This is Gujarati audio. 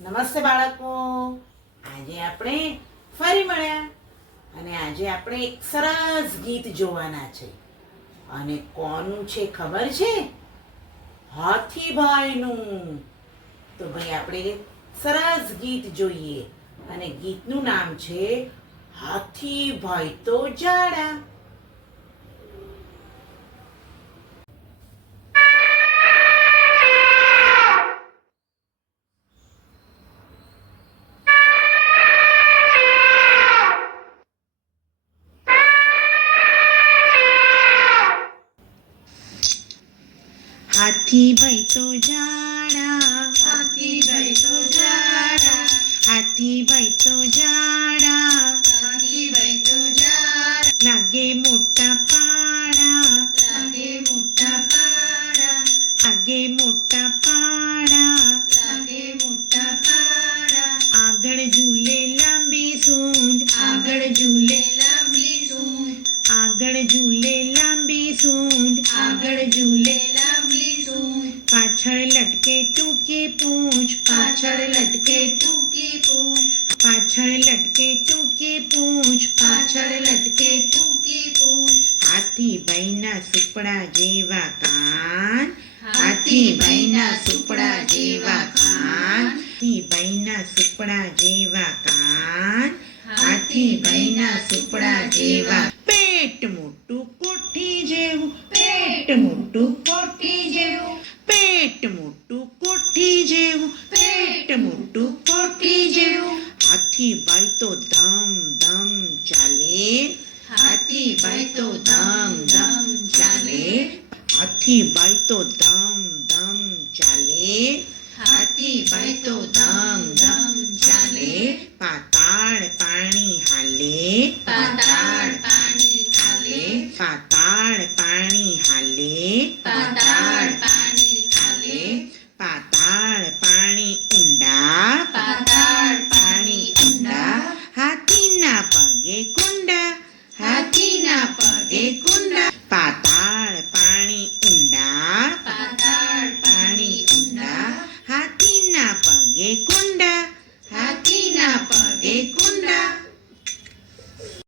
નમસ્તે બાળકો, આજે આપણે ફરી મળ્યા અને આજે આપણે એક સરસ ગીત જોવાના છે. અને કોનું છે ખબર છે? હાથીભાઈનું. તો ભાઈ આપણે સરસ ગીત જોઈએ અને ગીતનું નામ છે હાથીભાઈ તો જાડા. હાથીભાઈ તો જાડા, હાથીભાઈ તો જાડા, હાથીભાઈ તો જાડા, હાથીભાઈ તો જાડા, લાગે મોટા પાડા, લાગે મોટા પાડા, લાગે મોટા પાડા, લાગે મોટા પાડા, આગળ ઝૂલે લાંબી સૂંઢ, આગળ ઝૂલે લાંબી સૂંઢ, આગળ ઝૂલે લાંબી સૂંઢ, આગળ ઝૂલે લાંબી સૂંઢ, પાછળ લટકે ટૂંકી પૂંછ, પાછળ લટકે ટૂંકી પૂંછ, પાછળ લટકે ટૂંકી પૂંછ, પાછળ લટકે ટૂંકી પૂંછ, હાથીભાઈના સુપડા જેવા કાન, હાથીભાઈના સુપડા જેવા કાન, હાથીભાઈના સુપડા જેવા કાન, હાથીભાઈના સુપડા જેવા પેટ મોટું કોઠી જેવું, પેટ મોટું કોઠી જેવું, પેટ મોટું કોઠી જેવું, પેટ મોટું કોઠી જેવું, હાથીભાઈ તો ધમ ધમ ચાલે, હાથીભાઈ તો ધમ ધમ ચાલે, હાથીભાઈ તો ધમ ધમ ચાલે, હાથીભાઈ તો ધમ ધમ ચાલે, પાતાળ પાણી હાલે, પાતાળ પાણી હાલે, પાતાળ પાણી હાલે, પાતાળ